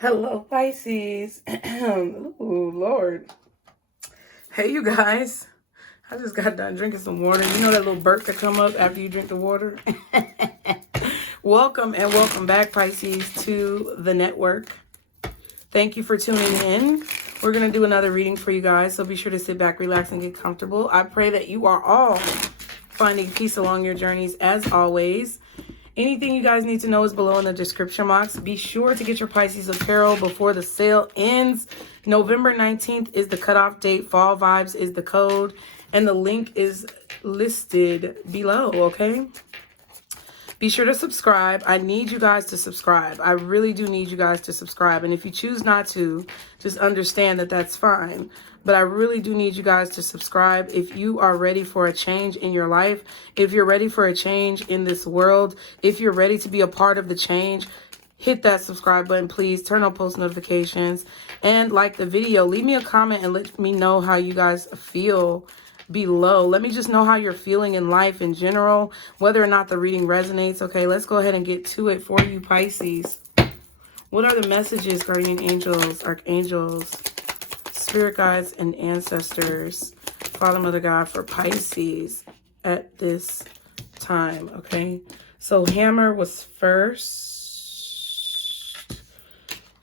Hello, Pisces. Ooh, Lord. Hey, you guys. I just got done drinking some water. You know that little burp that come up after you drink the water? Welcome and welcome back, Pisces, to the network. Thank you for tuning in. We're going to do another reading for you guys, so be sure to sit back, relax, and get comfortable. I pray that you are all finding peace along your journeys, as always. Anything you guys need to know is below in the description box. Be sure to get your Pisces apparel before the sale ends. November 19th is the cutoff date. Fall Vibes is the code. And the link is listed below, okay? Be sure to subscribe. I need you guys to subscribe. I really do need you guys to subscribe. And if you choose not to, just understand that that's fine. But I really do need you guys to subscribe if you are ready for a change in your life, if you're ready for a change in this world, if you're ready to be a part of the change. Hit that subscribe button, please. Turn on post notifications and like the video. Leave me a comment and let me know how you guys feel below. Let me just know how you're feeling in life in general, whether or not the reading resonates. Okay, let's go ahead and get to it for you, Pisces. What are the messages, guardian angels, archangels, spirit guides, and ancestors, Father, Mother, God, for Pisces at this time? Okay, so hammer was first.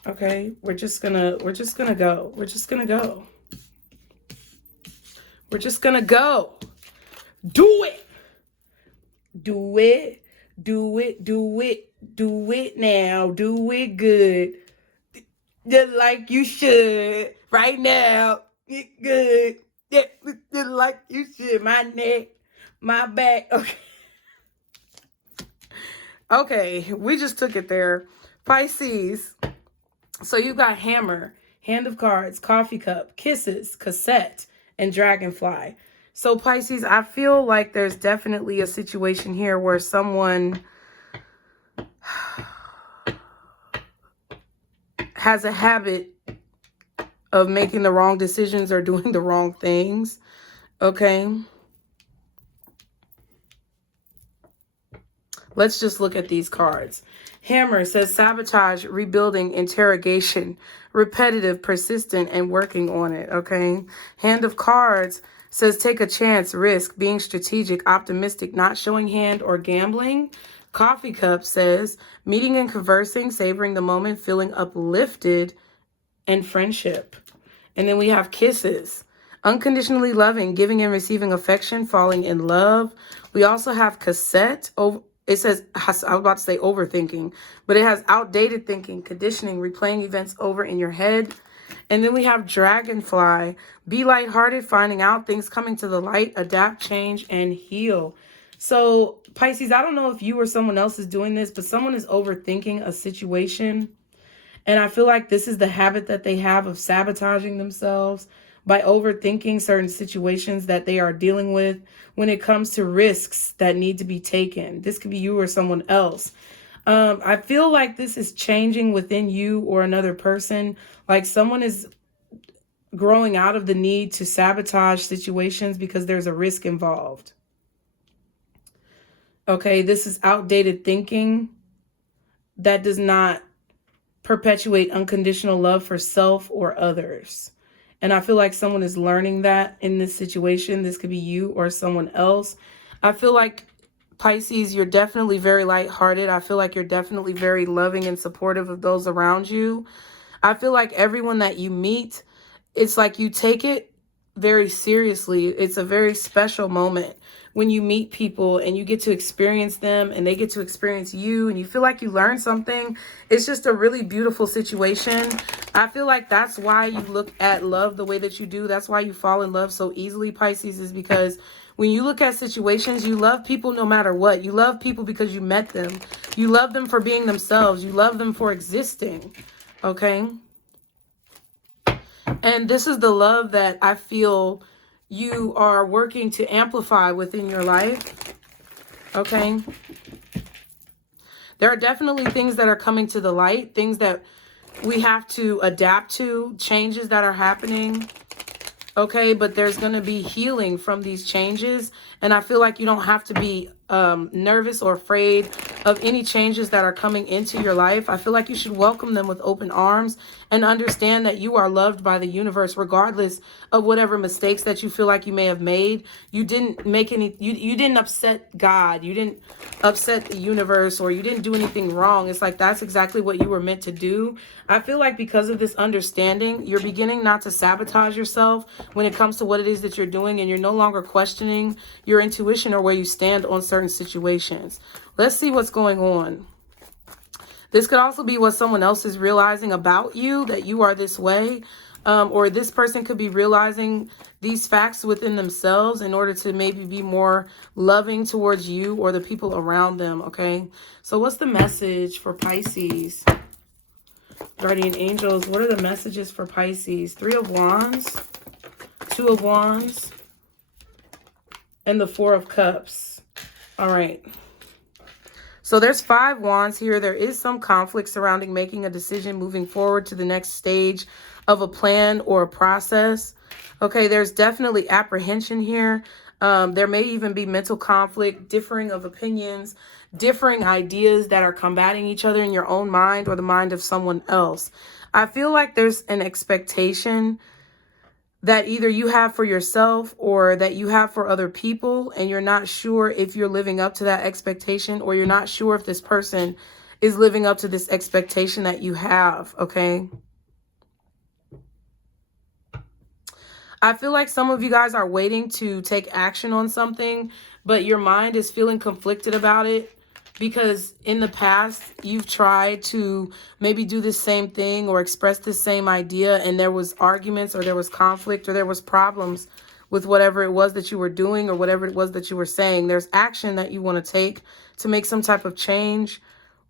Okay, we're just gonna go. We're just gonna go. We're just gonna go. Do it. Do it. Do it. Do it. Do it now. Do it good. Just like you should. Right now. Get good. Just like you should. My neck. My back. Okay. Okay, we just took it there. Pisces. So you got hammer, hand of cards, coffee cup, kisses, cassette, and dragonfly. So Pisces, I feel like there's definitely a situation here where someone has a habit of making the wrong decisions or doing the wrong things. Okay. Let's just look at these cards. Hammer says sabotage, rebuilding, interrogation, repetitive, persistent, and working on it, okay? Hand of cards says take a chance, risk, being strategic, optimistic, not showing hand or gambling. Coffee cup says meeting and conversing, savoring the moment, feeling uplifted, and friendship. And then we have kisses. Unconditionally loving, giving and receiving affection, falling in love. We also have cassette. It says, I was about to say overthinking, but it has outdated thinking, conditioning, replaying events over in your head. And then we have dragonfly. Be lighthearted, finding out things coming to the light, adapt, change, and heal. So Pisces, I don't know if you or someone else is doing this, but someone is overthinking a situation. And I feel like this is the habit that they have of sabotaging themselves by overthinking certain situations that they are dealing with when it comes to risks that need to be taken. This could be you or someone else. I feel like this is changing within you or another person. Like someone is growing out of the need to sabotage situations because there's a risk involved. Okay, this is outdated thinking that does not perpetuate unconditional love for self or others. And I feel like someone is learning that in this situation. This could be you or someone else. I feel like, Pisces, you're definitely very lighthearted. I feel like you're definitely very loving and supportive of those around you. I feel like everyone that you meet, it's like you take it very seriously. It's a very special moment when you meet people and you get to experience them and they get to experience you and you feel like you learn something. It's just a really beautiful situation. I feel like that's why you look at love the way that you do. That's why you fall in love so easily, Pisces, is because when you look at situations, you love people no matter what. You love people because you met them. You love them for being themselves. You love them for existing. Okay? And this is the love that I feel you are working to amplify within your life. Okay? There are definitely things that are coming to the light, things that we have to adapt to, changes that are happening. Okay, but there's going to be healing from these changes. And I feel like you don't have to be nervous or afraid of any changes that are coming into your life. I feel like you should welcome them with open arms and understand that you are loved by the universe, regardless of whatever mistakes that you feel like you may have made. You didn't make any, you didn't upset God. You didn't upset the universe, or you didn't do anything wrong. It's like, that's exactly what you were meant to do. I feel like because of this understanding, you're beginning not to sabotage yourself when it comes to what it is that you're doing, and you're no longer questioning your intuition or where you stand on certain situations. Let's see what's going on. This could also be what someone else is realizing about you, that you are this way. Or this person could be realizing these facts within themselves in order to maybe be more loving towards you or the people around them, okay? So what's the message for Pisces? Guardian angels, what are the messages for Pisces? 3 of Wands, 2 of Wands, and the 4 of Cups. All right. So there's 5 wands here. There is some conflict surrounding making a decision, moving forward to the next stage of a plan or a process. Okay, there's definitely apprehension here. There may even be mental conflict, differing of opinions, differing ideas that are combating each other in your own mind or the mind of someone else. I feel like there's an expectation that either you have for yourself or that you have for other people, and you're not sure if you're living up to that expectation, or you're not sure if this person is living up to this expectation that you have, okay? I feel like some of you guys are waiting to take action on something, but your mind is feeling conflicted about it, because in the past you've tried to maybe do the same thing or express the same idea, and there was arguments or there was conflict or there was problems with whatever it was that you were doing or whatever it was that you were saying. There's action that you want to take to make some type of change,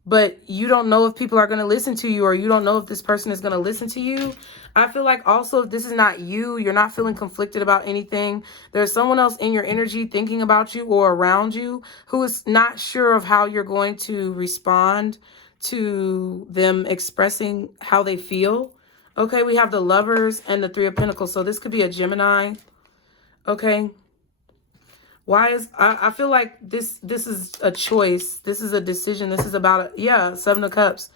but you don't know if people are going to listen to you, or you don't know if this person is going to listen to you. I feel like also, if this is not you, you're not feeling conflicted about anything, there's someone else in your energy thinking about you or around you who is not sure of how you're going to respond to them expressing how they feel. Okay, we have the Lovers and the 3 of Pentacles. So this could be a Gemini. Okay. Why is, I feel like this is a choice. This is a decision. This is about, 7 of Cups.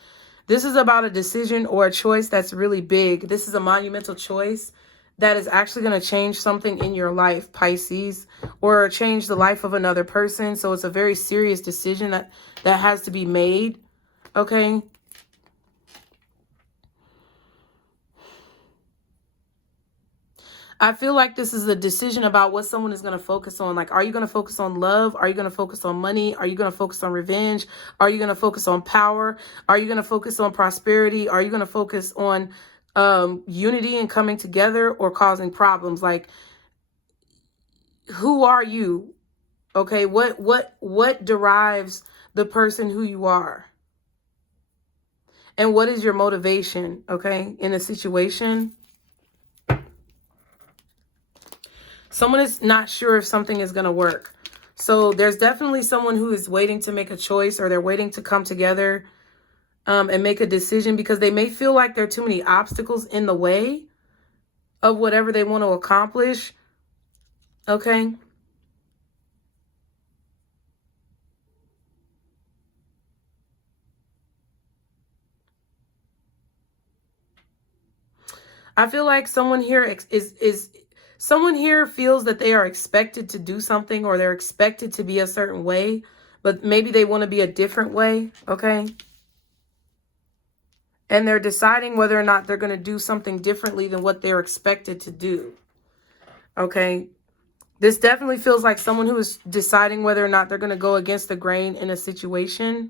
This is about a decision or a choice that's really big. This is a monumental choice that is actually going to change something in your life, Pisces, or change the life of another person. So it's a very serious decision that has to be made. Okay. I feel like this is a decision about what someone is going to focus on. Like, are you going to focus on love? Are you going to focus on money? Are you going to focus on revenge? Are you going to focus on power? Are you going to focus on prosperity? Are you going to focus on unity and coming together, or causing problems? Like, who are you? Okay, what derives the person who you are? And what is your motivation, okay, in a situation? Someone is not sure if something is going to work. So there's definitely someone who is waiting to make a choice, or they're waiting to come together and make a decision, because they may feel like there are too many obstacles in the way of whatever they want to accomplish. Okay. I feel like someone here someone here feels that they are expected to do something, or they're expected to be a certain way, but maybe they want to be a different way, okay? And they're deciding whether or not they're going to do something differently than what they're expected to do, okay? This definitely feels like someone who is deciding whether or not they're going to go against the grain in a situation.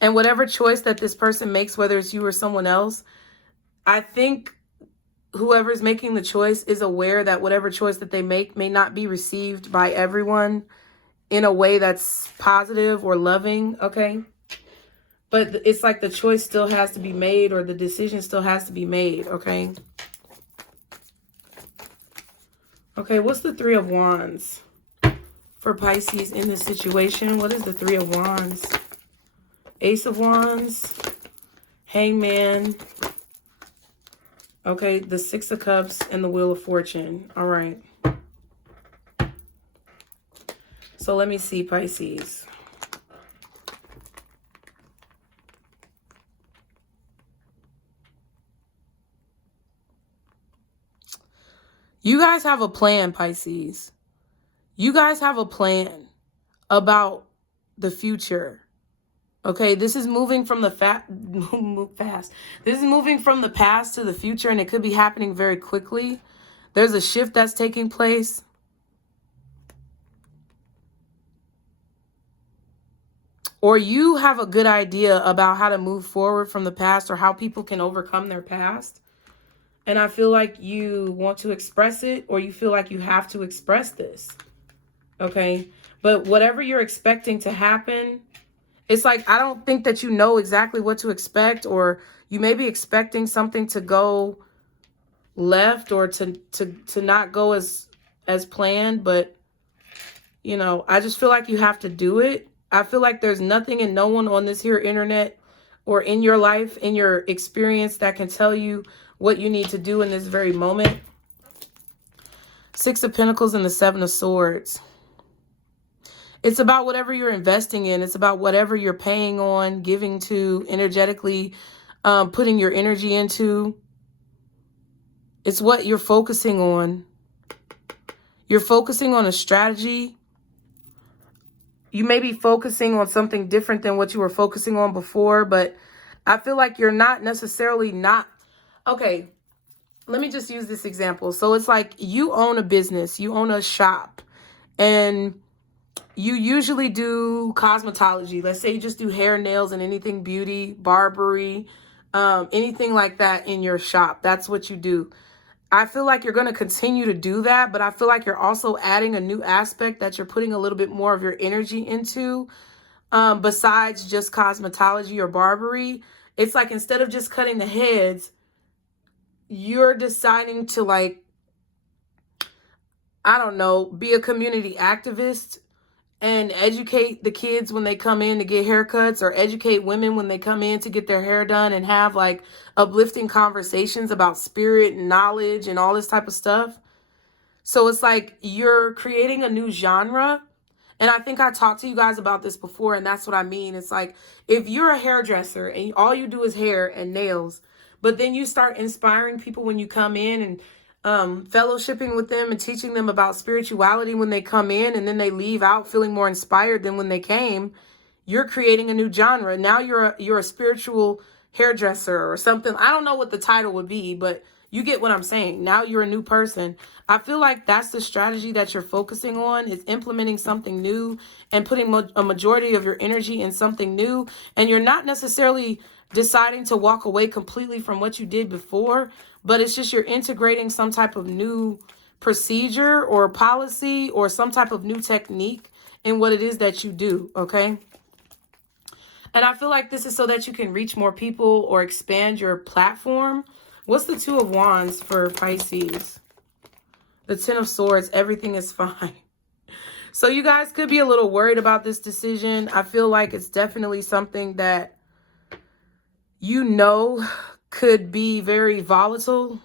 And whatever choice that this person makes, whether it's you or someone else, I think whoever's making the choice is aware that whatever choice that they make may not be received by everyone in a way that's positive or loving, okay? But it's like the choice still has to be made, or the decision still has to be made, okay? Okay, what's the 3 of Wands for Pisces in this situation? What is the 3 of Wands? Ace of Wands, Hangman. Okay, the 6 of Cups and the Wheel of Fortune. All right. So let me see, Pisces. You guys have a plan, Pisces. You guys have a plan about the future. Okay, this is moving from the fast. This is moving from the past to the future, and it could be happening very quickly. There's a shift that's taking place. Or you have a good idea about how to move forward from the past or how people can overcome their past. And I feel like you want to express it, or you feel like you have to express this. Okay, but whatever you're expecting to happen, it's like, I don't think that you know exactly what to expect, or you may be expecting something to go left or to not go as planned. But, you know, I just feel like you have to do it. I feel like there's nothing and no one on this here internet or in your life, in your experience, that can tell you what you need to do in this very moment. Six of Pentacles and the Seven of Swords. It's about whatever you're investing in. It's about whatever you're paying on, giving to, energetically putting your energy into. It's what you're focusing on. You're focusing on a strategy. You may be focusing on something different than what you were focusing on before, but I feel like you're not necessarily not. Okay, let me just use this example. So it's like you own a business, you own a shop, and you usually do cosmetology. Let's say you just do hair, nails, and anything beauty, barbery, anything like that in your shop. That's what you do. I feel like you're going to continue to do that, but I feel like you're also adding a new aspect that you're putting a little bit more of your energy into, besides just cosmetology or barbery. It's like, instead of just cutting the heads, you're deciding to, like, I don't know, be a community activist and educate the kids when they come in to get haircuts, or educate women when they come in to get their hair done, and have like uplifting conversations about spirit and knowledge and all this type of stuff. So it's like you're creating a new genre. And I think I talked to you guys about this before, and that's what I mean. It's like, if you're a hairdresser and all you do is hair and nails, but then you start inspiring people when you come in, and fellowshipping with them and teaching them about spirituality when they come in, and then they leave out feeling more inspired than when they came, you're creating a new genre. Now you're a spiritual hairdresser or something. I don't know what the title would be, but you get what I'm saying. Now you're a new person. I feel like that's the strategy that you're focusing on, is implementing something new and putting a majority of your energy in something new. And you're not necessarily deciding to walk away completely from what you did before, but it's just you're integrating some type of new procedure or policy or some type of new technique in what it is that you do, okay? And I feel like this is so that you can reach more people or expand your platform. What's the Two of Wands for Pisces? The Ten of Swords, everything is fine. So you guys could be a little worried about this decision. I feel like it's definitely something that you know could be very volatile.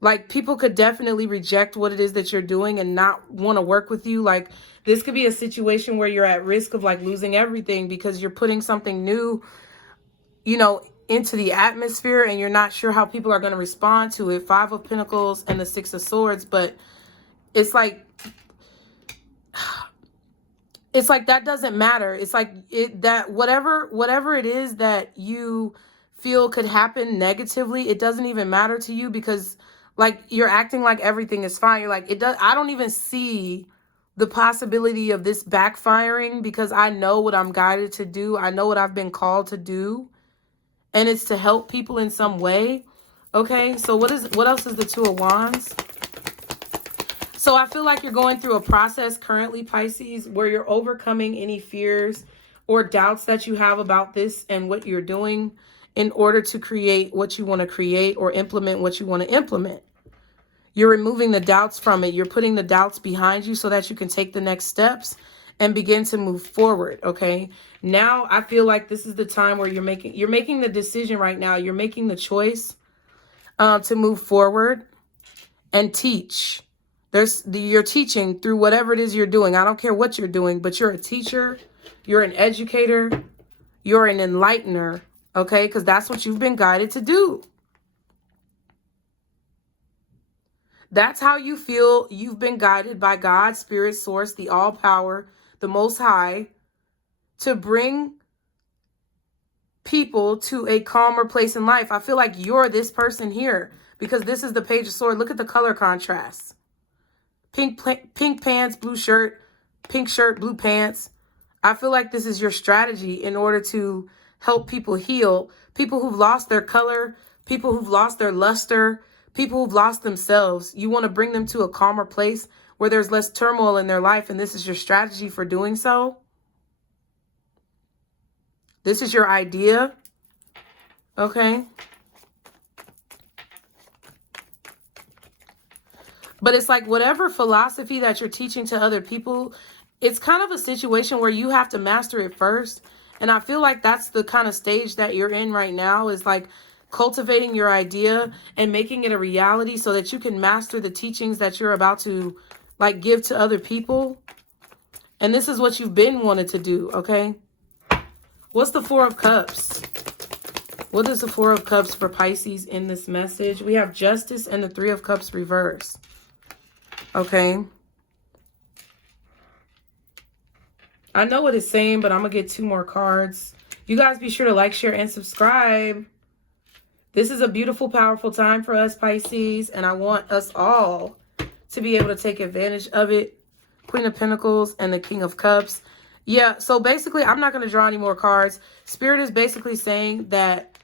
Like, people could definitely reject what it is that you're doing and not want to work with you. Like, this could be a situation where you're at risk of like losing everything because you're putting something new, you know, into the atmosphere, and you're not sure how people are going to respond to it. Five of Pentacles and the Six of Swords. But it's like that doesn't matter. It's like that whatever it is that you feel could happen negatively, it doesn't even matter to you, because like you're acting like everything is fine. You're like, I don't even see the possibility of this backfiring, because I know what I'm guided to do. I know what I've been called to do, and it's to help people in some way. Okay, so what else is the Two of Wands? So I feel like you're going through a process currently, Pisces, where you're overcoming any fears or doubts that you have about this and what you're doing in order to create what you want to create or implement what you want to implement. You're removing the doubts from it. You're putting the doubts behind you so that you can take the next steps and begin to move forward, okay? Now I feel like this is the time where you're making the decision right now. You're making the choice to move forward and teach. You're teaching through whatever it is you're doing. I don't care what you're doing, but you're a teacher, you're an educator, you're an enlightener, okay? Because that's what you've been guided to do. That's how you feel you've been guided by God, Spirit, Source, the All Power, the Most High, to bring people to a calmer place in life. I feel like you're this person here because this is the Page of Swords. Look at the color contrast. Pink pants, blue shirt, pink shirt, blue pants. I feel like this is your strategy in order to help people heal. People who've lost their color, people who've lost their luster, people who've lost themselves. You want to bring them to a calmer place where there's less turmoil in their life, and this is your strategy for doing so. This is your idea, okay? But it's like whatever philosophy that you're teaching to other people, it's kind of a situation where you have to master it first. And I feel like that's the kind of stage that you're in right now, is like cultivating your idea and making it a reality so that you can master the teachings that you're about to like give to other people. And this is what you've been wanted to do, okay? What's the Four of Cups? What is the Four of Cups for Pisces in this message? We have Justice and the Three of Cups reverse. Okay. I know what it's saying, but I'm going to get 2 more cards. You guys be sure to like, share, and subscribe. This is a beautiful, powerful time for us, Pisces, and I want us all to be able to take advantage of it. Queen of Pentacles and the King of Cups. Yeah, so basically, I'm not going to draw any more cards. Spirit is basically saying that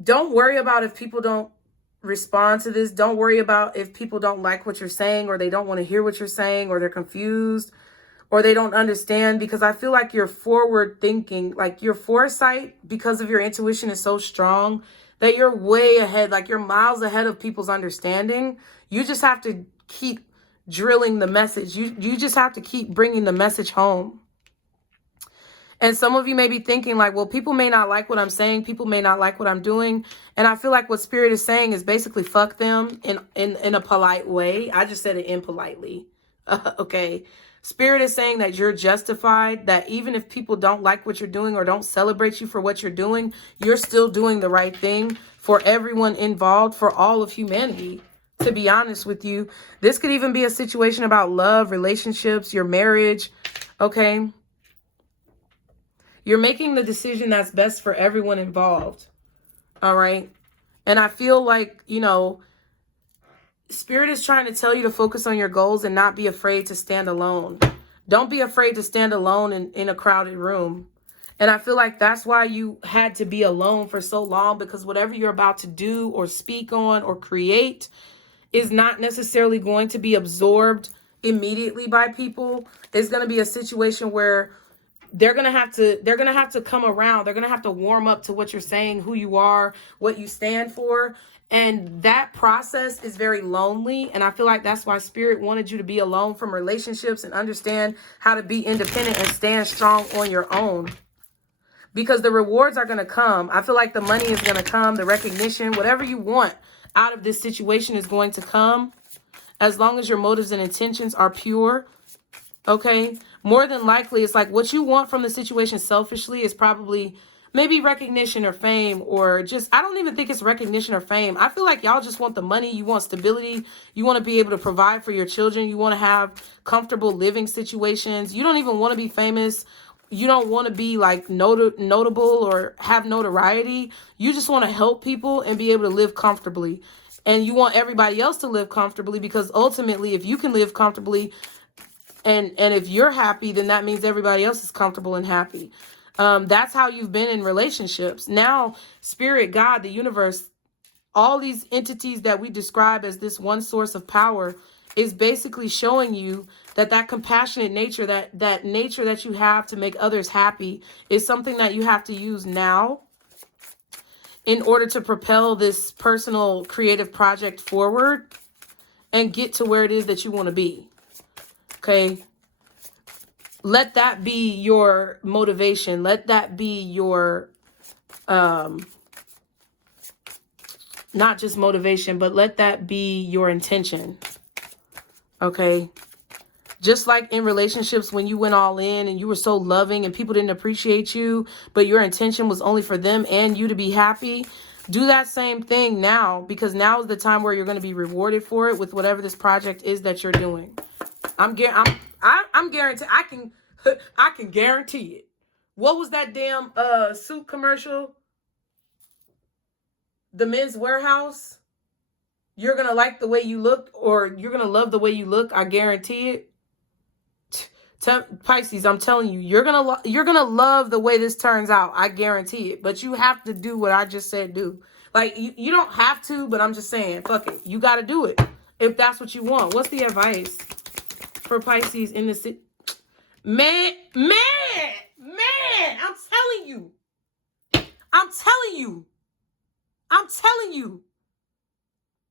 don't worry about if people don't respond to this. Don't worry about if people don't like what you're saying, or they don't want to hear what you're saying, or they're confused, or they don't understand, because I feel like you're forward thinking, like your foresight, because of your intuition, is so strong that you're way ahead, like you're miles ahead of people's understanding. You just have to keep drilling the message. You just have to keep bringing the message home. And some of you may be thinking like, well, people may not like what I'm saying. People may not like what I'm doing. And I feel like what Spirit is saying is basically fuck them in a polite way. I just said it impolitely. Okay. Spirit is saying that you're justified, that even if people don't like what you're doing or don't celebrate you for what you're doing, you're still doing the right thing for everyone involved, for all of humanity. To be honest with you, this could even be a situation about love, relationships, your marriage. Okay. You're making the decision that's best for everyone involved. All right. And I feel like, you know, Spirit is trying to tell you to focus on your goals and not be afraid to stand alone. Don't be afraid to stand alone in a crowded room. And I feel like that's why you had to be alone for so long, because whatever you're about to do or speak on or create is not necessarily going to be absorbed immediately by people. It's going to be a situation where they're going to have to come around. They're going to have to warm up to what you're saying, who you are, what you stand for. And that process is very lonely. And I feel like that's why Spirit wanted you to be alone from relationships and understand how to be independent and stand strong on your own. Because the rewards are going to come. I feel like the money is going to come, the recognition, whatever you want out of this situation is going to come, as long as your motives and intentions are pure. Okay. More than likely, it's like what you want from the situation selfishly is probably maybe recognition or fame, or just, I don't even think it's recognition or fame. I feel like y'all just want the money. You want stability. You want to be able to provide for your children. You want to have comfortable living situations. You don't even want to be famous. You don't want to be like notable or have notoriety. You just want to help people and be able to live comfortably. And you want everybody else to live comfortably, because ultimately, if you can live comfortably and if you're happy, then that means everybody else is comfortable and happy. That's how you've been in relationships. Now, Spirit, God, the universe, all these entities that we describe as this one source of power is basically showing you that compassionate nature, that nature that you have to make others happy, is something that you have to use now in order to propel this personal creative project forward and get to where it is that you want to be. Okay. Let that be your motivation. Let that be your not just motivation, but let that be your intention. Okay. Just like in relationships, when you went all in and you were so loving and people didn't appreciate you, but your intention was only for them and you to be happy. Do that same thing now, because now is the time where you're going to be rewarded for it with whatever this project is that you're doing. I'm guaranteed. I can guarantee it. What was that damn suit commercial? The Men's Warehouse. You're going to like the way you look, or you're going to love the way you look. I guarantee it. Pisces, I'm telling you, you're gonna love the way this turns out. I guarantee it. But you have to do what I just said do. Like, you don't have to, but I'm just saying, fuck it. You got to do it if that's what you want. What's the advice for Pisces in this? Man, I'm telling you.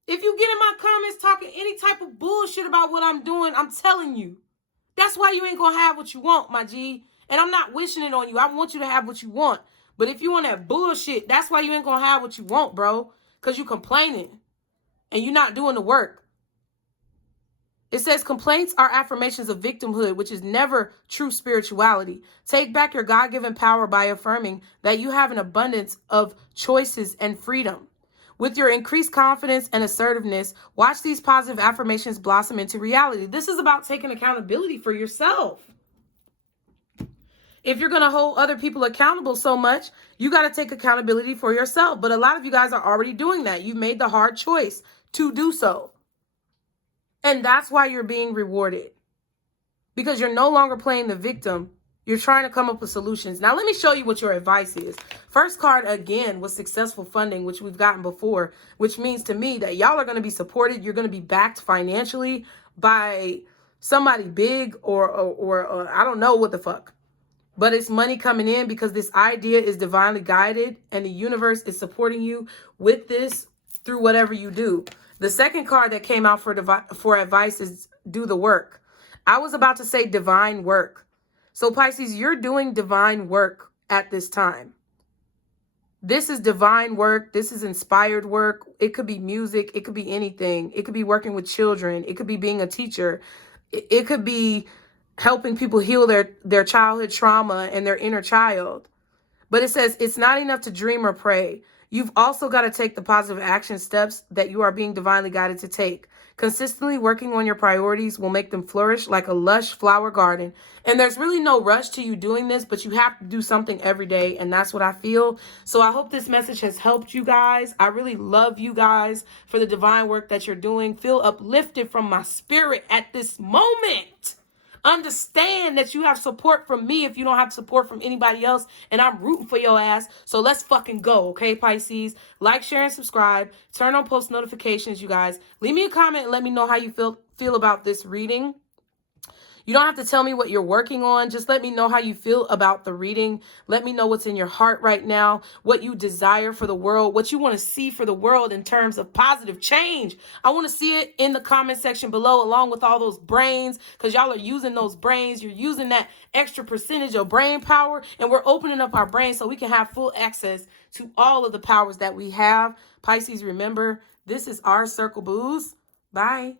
If you get in my comments talking any type of bullshit about what I'm doing, I'm telling you. That's why you ain't going to have what you want, my G. And I'm not wishing it on you. I want you to have what you want. But if you want that bullshit, that's why you ain't going to have what you want, bro. Because you complaining. And you're not doing the work. It says complaints are affirmations of victimhood, which is never true spirituality. Take back your God-given power by affirming that you have an abundance of choices and freedom. With your increased confidence and assertiveness, watch these positive affirmations blossom into reality. This is about taking accountability for yourself. If you're going to hold other people accountable so much, you got to take accountability for yourself. But a lot of you guys are already doing that. You've made the hard choice to do so. And that's why you're being rewarded. Because you're no longer playing the victim. You're trying to come up with solutions. Now, let me show you what your advice is. First card, again, was successful funding, which we've gotten before, which means to me that y'all are going to be supported. You're going to be backed financially by somebody big or I don't know what the fuck. But it's money coming in because this idea is divinely guided and the universe is supporting you with this through whatever you do. The second card that came out for advice is do the work. I was about to say divine work. So Pisces, you're doing divine work at this time. This is divine work. This is inspired work. It could be music. It could be anything. It could be working with children. It could be being a teacher. It could be helping people heal their childhood trauma and their inner child. But it says it's not enough to dream or pray. You've also got to take the positive action steps that you are being divinely guided to take. Consistently working on your priorities will make them flourish like a lush flower garden. And there's really no rush to you doing this, but you have to do something every day. And that's what I feel. So I hope this message has helped you guys. I really love you guys for the divine work that you're doing. Feel uplifted from my spirit at this moment. Understand that you have support from me if you don't have support from anybody else, and I'm rooting for your ass. So let's fucking go, okay, Pisces? Like, share, and subscribe. Turn on post notifications, you guys. Leave me a comment and let me know how you feel about this reading. You don't have to tell me what you're working on. Just let me know how you feel about the reading. Let me know what's in your heart right now, what you desire for the world, what you want to see for the world in terms of positive change. I want to see it in the comment section below, along with all those brains, because y'all are using those brains. You're using that extra percentage of brain power, and we're opening up our brains so we can have full access to all of the powers that we have. Pisces, remember, this is our circle, booze. Bye.